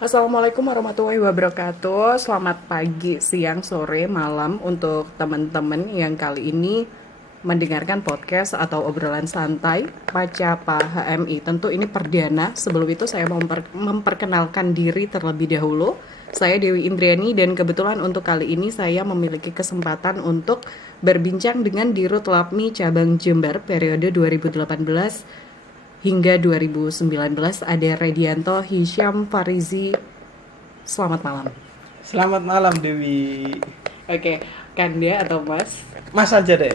Assalamualaikum warahmatullahi wabarakatuh. Selamat pagi, siang, sore, malam untuk teman-teman yang kali ini mendengarkan podcast atau obrolan santai Pacapa HMI. Tentu ini perdana. Sebelum itu saya mau memperkenalkan diri terlebih dahulu. Saya Dewi Indriani dan kebetulan untuk kali ini saya memiliki kesempatan untuk berbincang dengan Dirut Lapmi Cabang Jember periode 2018 hingga 2019. Ada Redianto Hisyam Farizi. Selamat malam. Selamat malam Dewi. Oke, Kanda atau Mas? Mas aja deh.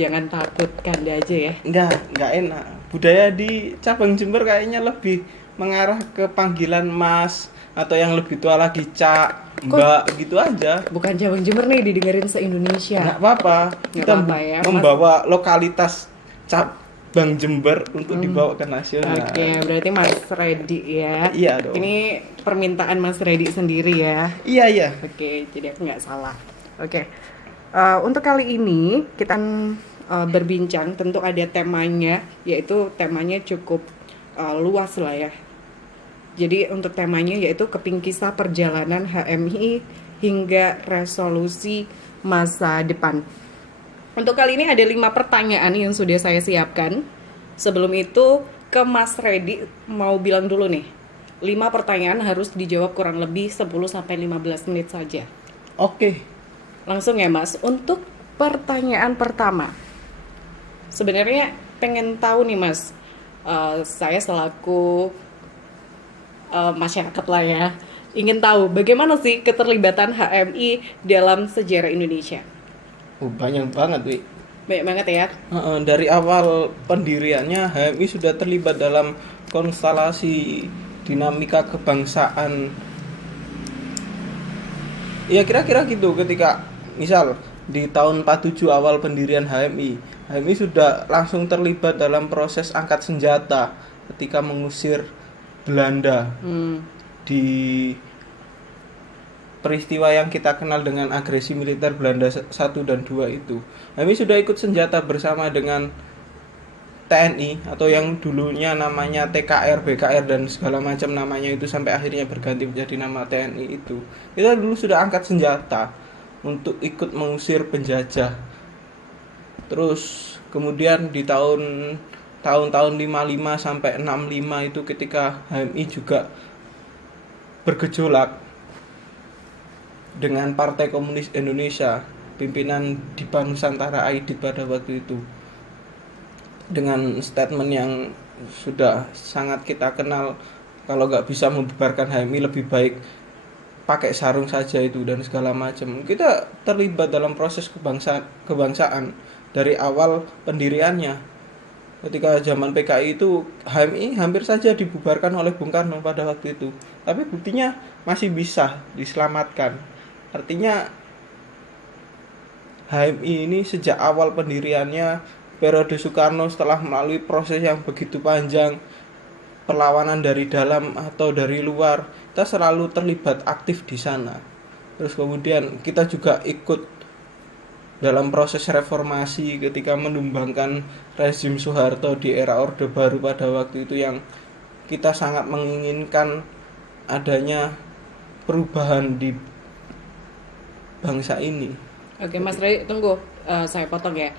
Jangan takut, Kanda aja ya. Enggak enak. Budaya di cabang Jember kayaknya lebih mengarah ke panggilan Mas atau yang lebih tua lagi Cak, Mbak gitu aja. Bukan Cabang Jember nih didengerin se-Indonesia. Enggak apa-apa. Nggak Kita apa-apa ya, Mas. membawa lokalitas cabang Jember untuk dibawa ke nasional. Oke, berarti Mas Redi ya. Iya dong. Ini permintaan Mas Redi sendiri ya. Iya. Oke, jadi aku nggak salah. Oke, untuk kali ini kita berbincang, tentu ada temanya, yaitu temanya cukup luas lah ya. Jadi untuk temanya yaitu keping kisah perjalanan HMI hingga resolusi masa depan. Untuk kali ini ada 5 pertanyaan yang sudah saya siapkan. Sebelum itu ke Mas Redi mau bilang dulu nih. 5 pertanyaan harus dijawab kurang lebih 10-15 menit saja. Oke. Langsung ya Mas, untuk pertanyaan pertama. Sebenarnya pengen tahu nih Mas, saya selaku masyarakat lah ya, ingin tahu bagaimana sih keterlibatan HMI dalam sejarah Indonesia. Banyak banget, Wi. Banyak banget ya. Dari awal pendiriannya HMI sudah terlibat dalam konstelasi dinamika kebangsaan. Ya kira-kira gitu, ketika misal di tahun 47 awal pendirian HMI sudah langsung terlibat dalam proses angkat senjata ketika mengusir Belanda di peristiwa yang kita kenal dengan agresi militer Belanda 1 dan 2 itu. HMI sudah ikut senjata bersama dengan TNI atau yang dulunya namanya TKR, BKR dan segala macam namanya itu sampai akhirnya berganti menjadi nama TNI itu. Kita dulu sudah angkat senjata untuk ikut mengusir penjajah. Terus kemudian di tahun-tahun 55 sampai 65 itu ketika HMI juga bergejolak dengan Partai Komunis Indonesia, pimpinan Dipa Nusantara Aidit pada waktu itu, dengan statement yang sudah sangat kita kenal, kalau nggak bisa membubarkan HMI lebih baik pakai sarung saja itu dan segala macam. Kita terlibat dalam proses kebangsaan dari awal pendiriannya. Ketika zaman PKI itu HMI hampir saja dibubarkan oleh Bung Karno pada waktu itu, tapi buktinya masih bisa diselamatkan. Artinya HMI ini sejak awal pendiriannya periode Soekarno, setelah melalui proses yang begitu panjang, perlawanan dari dalam atau dari luar, kita selalu terlibat aktif di sana. Terus kemudian kita juga ikut dalam proses reformasi ketika menumbangkan rezim Soeharto di era Orde Baru pada waktu itu, yang kita sangat menginginkan adanya perubahan di bangsa ini. Oke Mas Redi, tunggu, saya potong ya.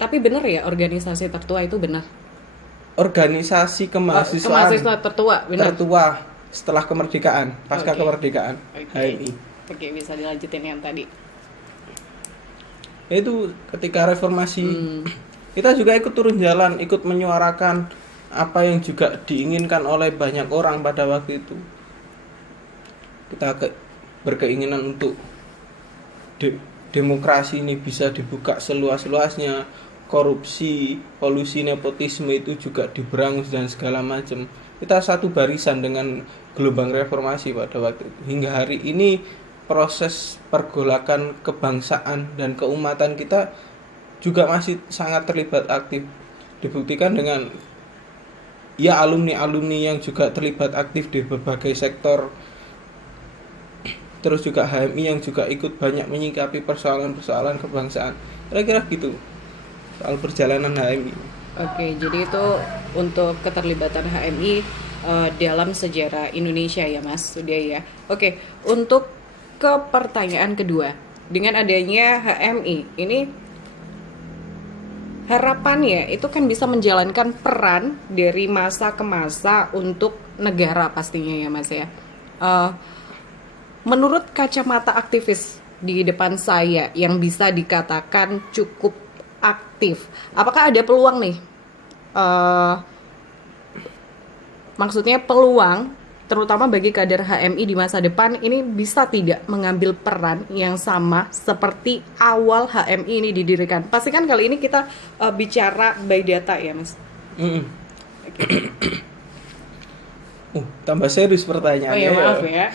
Tapi benar ya organisasi tertua itu benar? Organisasi kemahasiswaan Kemahasiswa tertua, benar? tertua setelah kemerdekaan, pasca Oke. kemerdekaan HMI. Oke, bisa dilanjutin yang tadi. Itu ketika reformasi kita juga ikut turun jalan, ikut menyuarakan apa yang juga diinginkan oleh banyak orang pada waktu itu. Kita berkeinginan untuk demokrasi ini bisa dibuka seluas-luasnya, korupsi, kolusi, nepotisme itu juga diberangus dan segala macam. Kita satu barisan dengan gelombang reformasi pada waktu itu. Hingga hari ini proses pergolakan kebangsaan dan keumatan kita juga masih sangat terlibat aktif. Dibuktikan dengan ya alumni-alumni yang juga terlibat aktif di berbagai sektor. Terus juga HMI yang juga ikut banyak menyikapi persoalan-persoalan kebangsaan. Kira-kira gitu soal perjalanan HMI. Oke, jadi itu untuk keterlibatan HMI dalam sejarah Indonesia ya Mas Sudia ya. Oke, untuk ke pertanyaan kedua, dengan adanya HMI ini harapannya itu kan bisa menjalankan peran dari masa ke masa untuk negara pastinya ya Mas ya. Eh, Menurut kacamata aktivis di depan saya yang bisa dikatakan cukup aktif, apakah ada peluang nih? eh Maksudnya peluang terutama bagi kader HMI di masa depan ini bisa tidak mengambil peran yang sama seperti awal HMI ini didirikan. Pastikan kali ini kita bicara by data ya Mas. Mm-mm. Tambah serius Oh pertanyaannya ya maaf ya.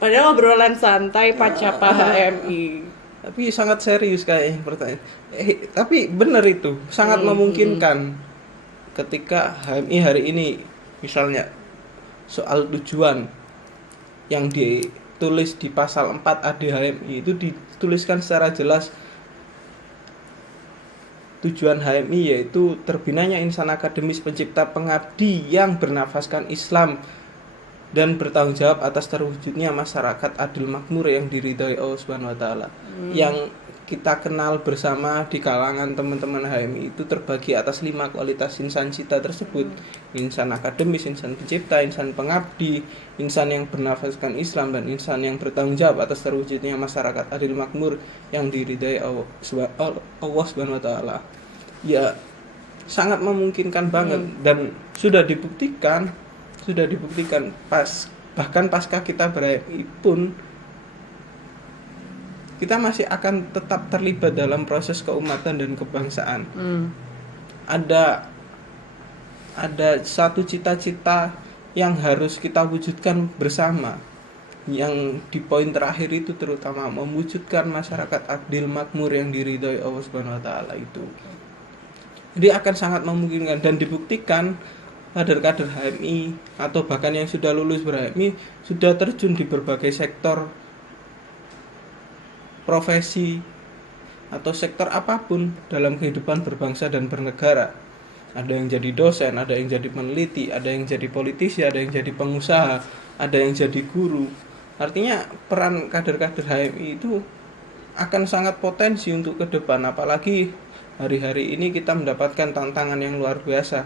Padahal obrolan santai Pacapa HMI. Tapi sangat serius kayaknya pertanyaan. Tapi benar itu, sangat memungkinkan ketika HMI hari ini misalnya soal tujuan yang ditulis di pasal 4 ADHMI itu dituliskan secara jelas, tujuan HMI yaitu terbinanya insan akademis pencipta pengabdi yang bernafaskan Islam dan bertanggung jawab atas terwujudnya masyarakat adil makmur yang diridhoi Allah Subhanahu wa taala. Yang kita kenal bersama di kalangan teman-teman HMI itu terbagi atas 5 kualitas insan cita tersebut. Insan akademis, insan pencipta, insan pengabdi, insan yang bernafaskan Islam, dan insan yang bertanggung jawab atas terwujudnya masyarakat adil makmur yang diridhoi Allah Subhanahu wa taala. Ya, sangat memungkinkan banget dan sudah dibuktikan bahkan pasca kita ber-HMI pun kita masih akan tetap terlibat dalam proses keumatan dan kebangsaan. Ada satu cita-cita yang harus kita wujudkan bersama, yang di poin terakhir itu terutama mewujudkan masyarakat adil makmur yang diridhoi Allah Subhanahu wa taala itu. Jadi akan sangat memungkinkan dan dibuktikan kader-kader HMI atau bahkan yang sudah lulus ber-HMI sudah terjun di berbagai sektor profesi atau sektor apapun dalam kehidupan berbangsa dan bernegara. Ada yang jadi dosen, ada yang jadi peneliti, ada yang jadi politisi, ada yang jadi pengusaha, ada yang jadi guru. Artinya peran kader-kader HMI itu akan sangat potensi untuk ke depan, apalagi hari-hari ini kita mendapatkan tantangan yang luar biasa.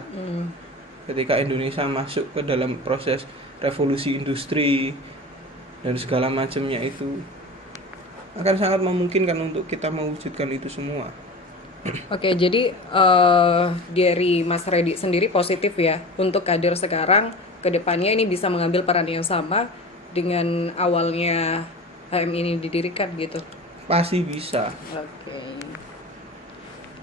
Ketika Indonesia masuk ke dalam proses revolusi industri dan segala macamnya, itu akan sangat memungkinkan untuk kita mewujudkan itu semua. Oke, jadi dari Mas Redi sendiri positif ya untuk kader sekarang ke depannya ini bisa mengambil peran yang sama dengan awalnya HMI ini didirikan gitu. Pasti bisa.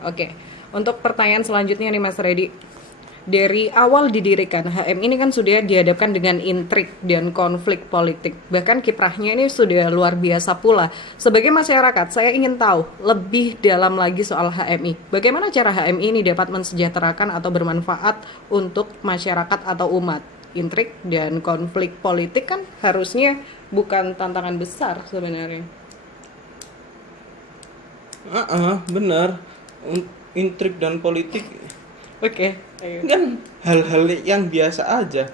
Oke. Untuk pertanyaan selanjutnya nih Mas Redi. Dari awal didirikan, HM ini kan sudah dihadapkan dengan intrik dan konflik politik. Bahkan kiprahnya ini sudah luar biasa pula. Sebagai masyarakat, saya ingin tahu lebih dalam lagi soal HMI. Bagaimana cara HMI ini dapat mensejahterakan atau bermanfaat untuk masyarakat atau umat? Intrik dan konflik politik kan harusnya bukan tantangan besar sebenarnya. Benar. Intrik dan politik Oke. kan hal-hal yang biasa aja.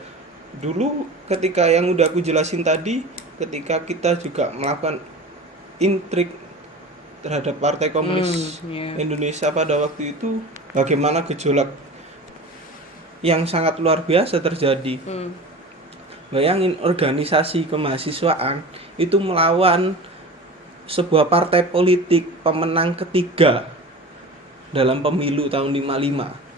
Dulu ketika yang udah aku jelasin tadi, ketika kita juga melakukan intrik terhadap Partai Komunis Indonesia pada waktu itu, bagaimana gejolak yang sangat luar biasa terjadi. Bayangin organisasi kemahasiswaan itu melawan sebuah partai politik pemenang ketiga dalam pemilu tahun 55.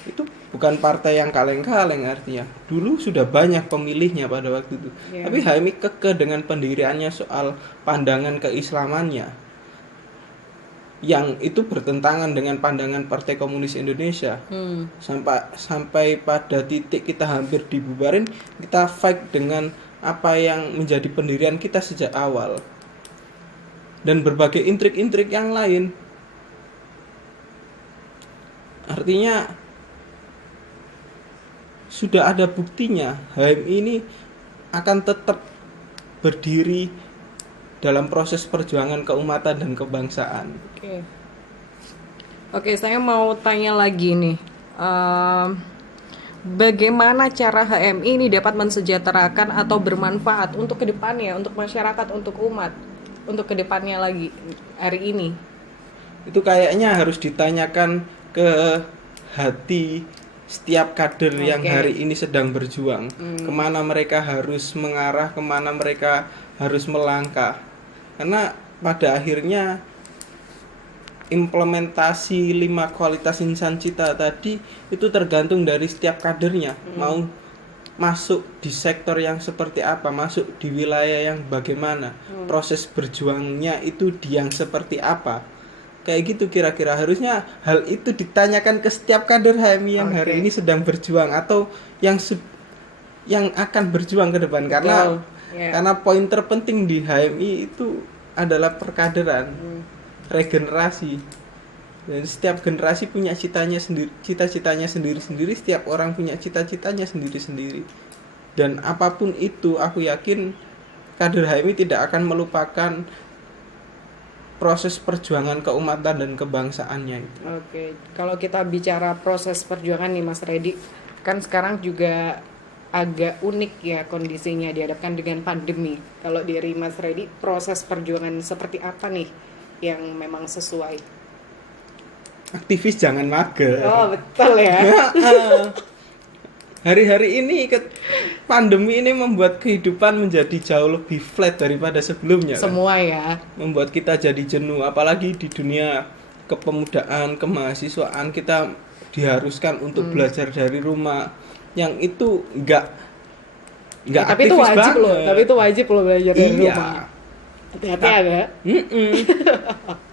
Itu bukan partai yang kaleng-kaleng artinya. Dulu sudah banyak pemilihnya pada waktu itu. Tapi HMI kekeh dengan pendiriannya soal pandangan keislamannya, yang itu bertentangan dengan pandangan Partai Komunis Indonesia. Sampai pada titik kita hampir dibubarin, kita fight dengan apa yang menjadi pendirian kita sejak awal. Dan berbagai intrik-intrik yang lain. Artinya sudah ada buktinya HMI ini akan tetap berdiri dalam proses perjuangan keumatan dan kebangsaan. Oke, saya mau tanya lagi nih. bagaimana cara HMI ini dapat mensejahterakan atau bermanfaat untuk kedepannya, untuk masyarakat, untuk umat, untuk kedepannya lagi hari ini? Itu kayaknya harus ditanyakan ke hati setiap kader yang hari ini sedang berjuang. Kemana mereka harus mengarah, kemana mereka harus melangkah. Karena pada akhirnya implementasi 5 kualitas insan cita tadi itu tergantung dari setiap kadernya. Mau masuk di sektor yang seperti apa, masuk di wilayah yang bagaimana, proses berjuangnya itu di yang seperti apa. Kayak gitu kira-kira, harusnya hal itu ditanyakan ke setiap kader HMI yang hari ini sedang berjuang atau yang akan berjuang ke depan. Karena poin terpenting di HMI itu adalah perkaderan, regenerasi. Dan setiap generasi punya cita-citanya sendiri-sendiri, setiap orang punya cita-citanya sendiri-sendiri. Dan apapun itu, aku yakin kader HMI tidak akan melupakan proses perjuangan keumatan dan kebangsaannya itu. Oke, kalau kita bicara proses perjuangan nih Mas Redi, kan sekarang juga agak unik ya kondisinya dihadapkan dengan pandemi. Kalau dari Mas Redi, proses perjuangan seperti apa nih yang memang sesuai? Aktivis jangan mager. Oh betul ya. Hari-hari ini pandemi ini membuat kehidupan menjadi jauh lebih flat daripada sebelumnya. Semua ya. Membuat kita jadi jenuh, apalagi di dunia kepemudaan, kemahasiswaan kita diharuskan untuk belajar dari rumah. Yang itu enggak tapi itu wajib banget. Tapi itu wajib loh belajar dari rumah. Hati-hati ya.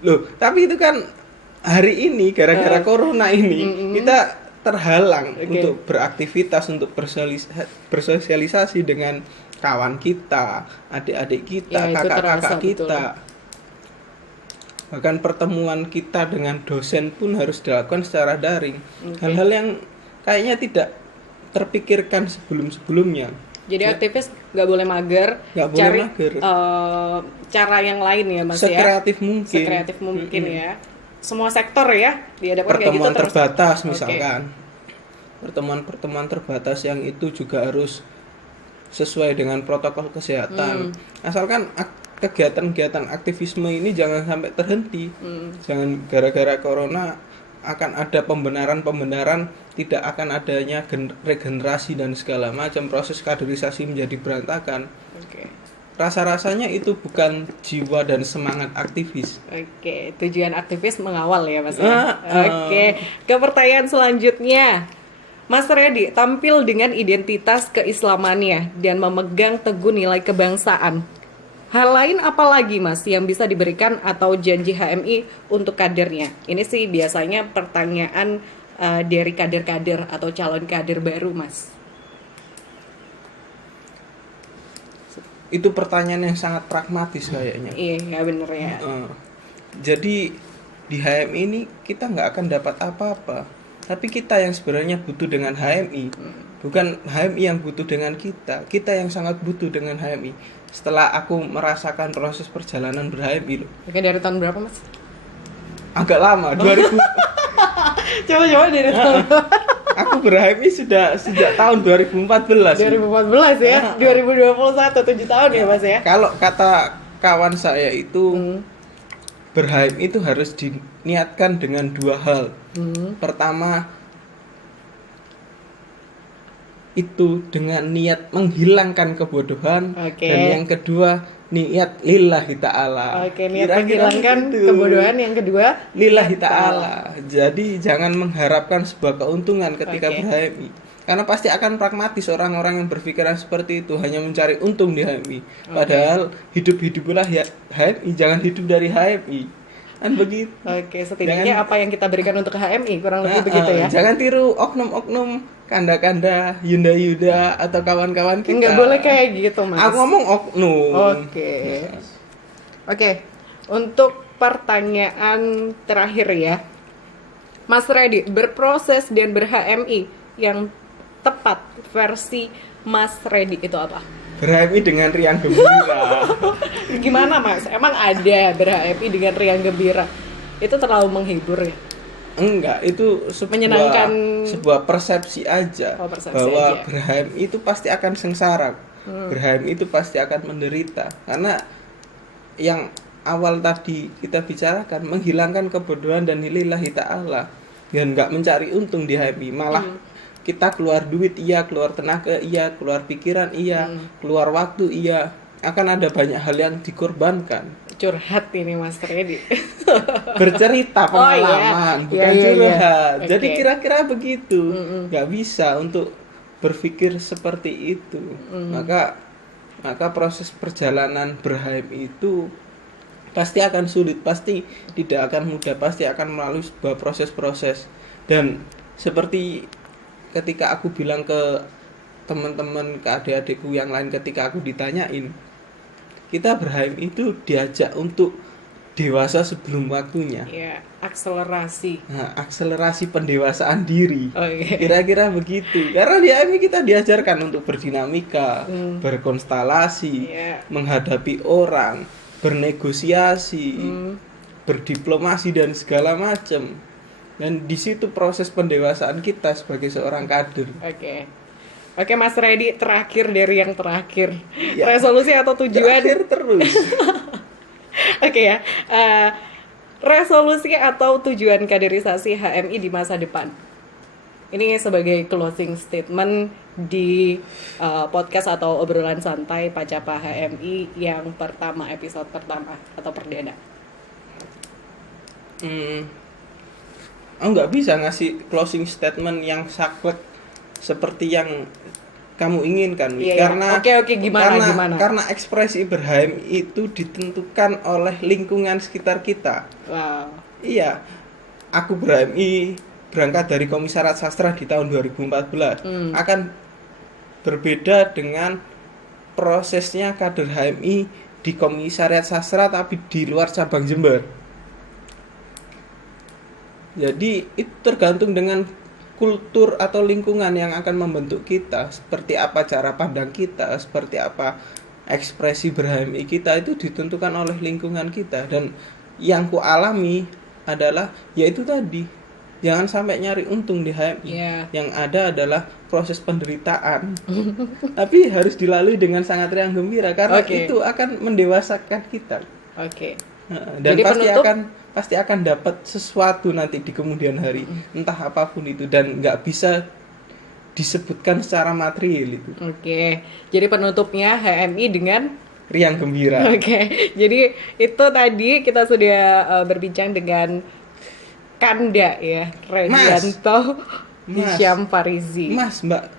Loh, tapi itu kan hari ini gara-gara corona ini kita terhalang untuk beraktivitas, untuk bersosialisasi dengan kawan kita, adik-adik kita, kakak-kakak kita. Betul. Bahkan pertemuan kita dengan dosen pun harus dilakukan secara daring. Hal-hal yang kayaknya tidak terpikirkan sebelum-sebelumnya. Jadi aktivis nggak boleh mager, cari cara yang lain ya Mas ya. Sekreatif mungkin ya. Semua sektor ya dihadapkan kayak gitu. Pertemuan terbatas misalkan. Pertemuan terbatas yang itu juga harus sesuai dengan protokol kesehatan. Asalkan kegiatan-kegiatan aktivisme ini jangan sampai terhenti. Jangan gara-gara corona akan ada pembenaran, tidak akan adanya regenerasi dan segala macam, proses kaderisasi menjadi berantakan. Rasa-rasanya itu bukan jiwa dan semangat aktivis. Tujuan aktivis mengawal ya Mas. Ke pertanyaan selanjutnya. Mas Redi tampil dengan identitas keislamannya dan memegang teguh nilai kebangsaan. Hal lain apa lagi Mas yang bisa diberikan atau janji HMI untuk kadernya? Ini sih biasanya pertanyaan dari kader-kader atau calon kader baru Mas. Itu pertanyaan yang sangat pragmatis kayaknya. Iya bener ya. Jadi di HMI ini kita nggak akan dapat apa-apa, tapi kita yang sebenarnya butuh dengan HMI, bukan HMI yang butuh dengan kita. Kita yang sangat butuh dengan HMI. Setelah aku merasakan proses perjalanan ber-HMI loh. Oke, dari tahun berapa Mas? Agak lama, 2000. Coba dari tahun. Aku ber-HMI sudah sejak tahun 2014. 2014 ya, 2021 7 tahun ya Mas ya. Kalau kata kawan saya itu ber-HMI itu harus diniatkan dengan 2 hal. Pertama itu dengan niat menghilangkan kebodohan, dan yang kedua niat lillahi ta'ala. Niat menghilangkan kebodohan, yang kedua lillahi ta'ala. Jadi jangan mengharapkan sebuah keuntungan ketika ber-HMI. Karena pasti akan pragmatis orang-orang yang berpikiran seperti itu, hanya mencari untung di HMI. Padahal hidup-hiduplah HMI, jangan hidup dari HMI. Kan begitu. Setidaknya apa yang kita berikan untuk HMI kurang lebih begitu ya. Jangan tiru oknum-oknum, kanda-kanda, Yunda atau kawan-kawan kita. Enggak boleh kayak gitu Mas. Aku ngomong oknum. Oke. Untuk pertanyaan terakhir ya, Mas Redi, berproses dan ber-HMI yang tepat versi Mas Redi itu apa? Ber-HMI dengan riang gembira. Gimana Mas? Emang ada ber-HMI dengan riang gembira? Itu terlalu menghibur ya? Enggak, itu Menyenangkan. sebuah persepsi aja Oh, persepsi bahwa aja. Berhaim itu pasti akan sengsara. Berhaim itu pasti akan menderita karena yang awal tadi kita bicarakan menghilangkan kebodohan dan lillahi ta'ala dan nggak mencari untung di HMI, malah kita keluar duit iya, keluar tenaga iya, keluar pikiran iya, keluar waktu iya, akan ada banyak hal yang dikorbankan. Curhat ini Mas Redi. Bercerita Oh, iya. pengalaman, bukan Iya. curhat. Oke. Jadi kira-kira begitu. Nggak bisa untuk berpikir seperti itu. Maka proses perjalanan Berhaim itu pasti akan sulit, pasti tidak akan mudah, pasti akan melalui sebuah proses-proses. Dan seperti ketika aku bilang ke teman-teman, ke adik-adikku yang lain ketika aku ditanyain, kita Berhaim itu diajak untuk dewasa sebelum waktunya. Ya, akselerasi. Nah, akselerasi pendewasaan diri. Oke. Kira-kira begitu. Karena di HMI kita diajarkan untuk berdinamika, berkonstelasi, Iya. menghadapi orang, bernegosiasi, berdiplomasi dan segala macam. Dan di situ proses pendewasaan kita sebagai seorang kader. Oke Mas Redi, terakhir dari yang terakhir. Ya. Resolusi atau tujuan? Terakhir terus. Oke ya. Resolusi atau tujuan kaderisasi HMI di masa depan. Ini sebagai closing statement di podcast atau obrolan santai Pacapa HMI yang pertama, episode pertama atau perdana. Aku nggak bisa ngasih closing statement yang saklek seperti yang kamu inginkan, Iya. karena Oke, gimana? karena ekspresi Berhaim itu ditentukan oleh lingkungan sekitar kita. Wow. Iya, aku Berhaim berangkat dari Komisariat Sastra di tahun 2014 akan berbeda dengan prosesnya kader HMI di Komisariat Sastra tapi di luar cabang Jember. Jadi itu tergantung dengan kultur atau lingkungan yang akan membentuk kita, seperti apa cara pandang kita, seperti apa ekspresi Berhaim kita, itu ditentukan oleh lingkungan kita. Dan yang ku alami adalah yaitu tadi, jangan sampai nyari untung di HMI. Yang ada adalah proses penderitaan. Tapi harus dilalui dengan sangat riang gembira karena itu akan mendewasakan kita. Dan jadi pasti akan dapat sesuatu nanti di kemudian hari, entah apapun itu, dan nggak bisa disebutkan secara material itu. Jadi penutupnya HMI dengan riang gembira. Jadi itu tadi kita sudah berbincang dengan Kanda ya, Redianto Hisyam Farizi. Mbak.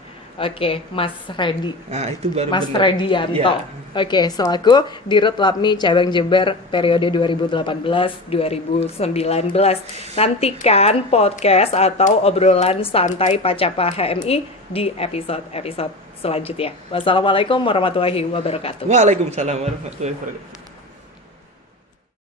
Mas Redi. Nah, itu baru Mas bener. Redianto. Ya. Selaku Dirut Lapmi Cabang Jember periode 2018-2019. Nantikan podcast atau obrolan santai Pacapa HMI di episode selanjutnya. Wassalamualaikum warahmatullahi wabarakatuh. Waalaikumsalam warahmatullahi wabarakatuh.